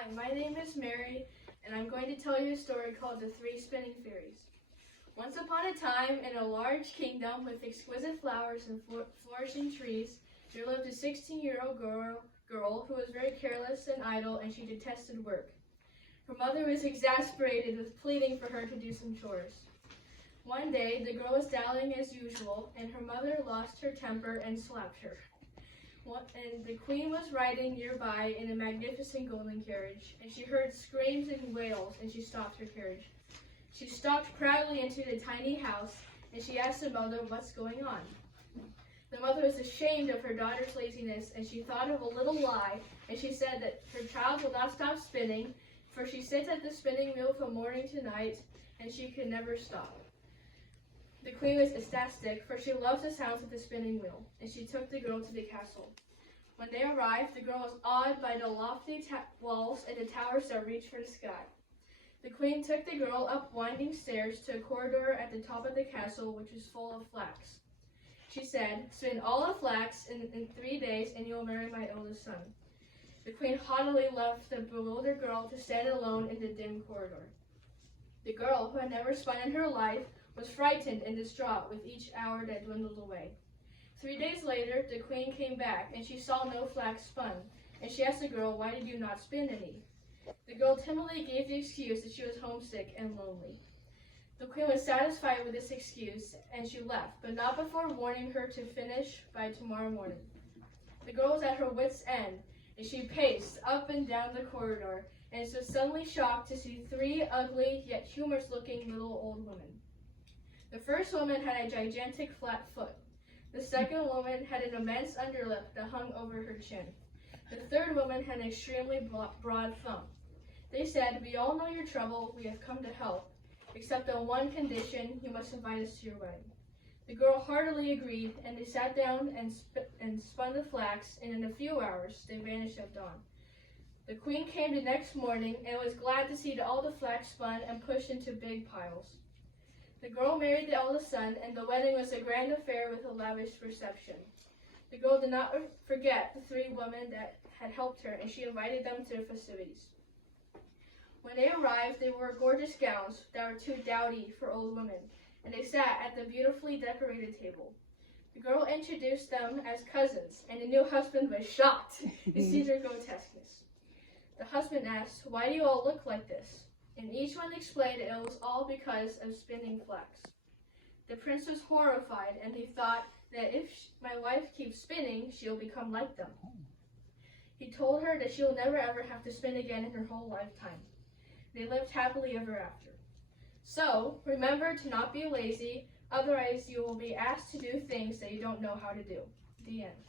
Hi, my name is Mary, and I'm going to tell you a story called The Three Spinning Fairies. Once upon a time, in a large kingdom with exquisite flowers and flourishing trees, there lived a 16-year-old girl who was very careless and idle, and she detested work. Her mother was exasperated with pleading for her to do some chores. One day, the girl was dallying as usual, and her mother lost her temper and slapped her. And the queen was riding nearby in a magnificent golden carriage, and she heard screams and wails, and she stopped her carriage. She stalked proudly into the tiny house, and she asked the mother what's going on. The mother was ashamed of her daughter's laziness, and she thought of a little lie, and she said that her child will not stop spinning, for she sits at the spinning wheel from morning to night, and she could never stop. The queen was ecstatic, for she loved the sounds of the spinning wheel, and she took the girl to the castle. When they arrived, the girl was awed by the lofty walls and the towers that reached for the sky. The queen took the girl up winding stairs to a corridor at the top of the castle, which was full of flax. She said, "Spin all the flax in 3 days, and you will marry my eldest son." The queen haughtily left the bewildered girl to stand alone in the dim corridor. The girl, who had never spun in her life, was frightened and distraught with each hour that dwindled away. 3 days later, the queen came back, and she saw no flax spun, and she asked the girl, "Why did you not spin any?" The girl timidly gave the excuse that she was homesick and lonely. The queen was satisfied with this excuse, and she left, but not before warning her to finish by tomorrow morning. The girl was at her wit's end, and she paced up and down the corridor, and was suddenly shocked to see 3 ugly yet humorous-looking little old women. The first woman had a gigantic flat foot. The second woman had an immense underlip that hung over her chin. The third woman had an extremely broad thumb. They said, "We all know your trouble. We have come to help, except on one condition: you must invite us to your wedding." The girl heartily agreed, and they sat down and spun the flax, and in a few hours they vanished at dawn. The queen came the next morning and was glad to see all the flax spun and pushed into big piles. The girl married the eldest son, and the wedding was a grand affair with a lavish reception. The girl did not forget the 3 women that had helped her, and she invited them to the festivities. When they arrived, they wore gorgeous gowns that were too dowdy for old women, and they sat at the beautifully decorated table. The girl introduced them as cousins, and the new husband was shocked to see their grotesqueness. The husband asked, "Why do you all look like this?" And each one explained that it was all because of spinning flax. The prince was horrified, and he thought that if my wife keeps spinning, she'll become like them. He told her that she will never ever have to spin again in her whole lifetime. They lived happily ever after. So, remember to not be lazy, otherwise you will be asked to do things that you don't know how to do. The end.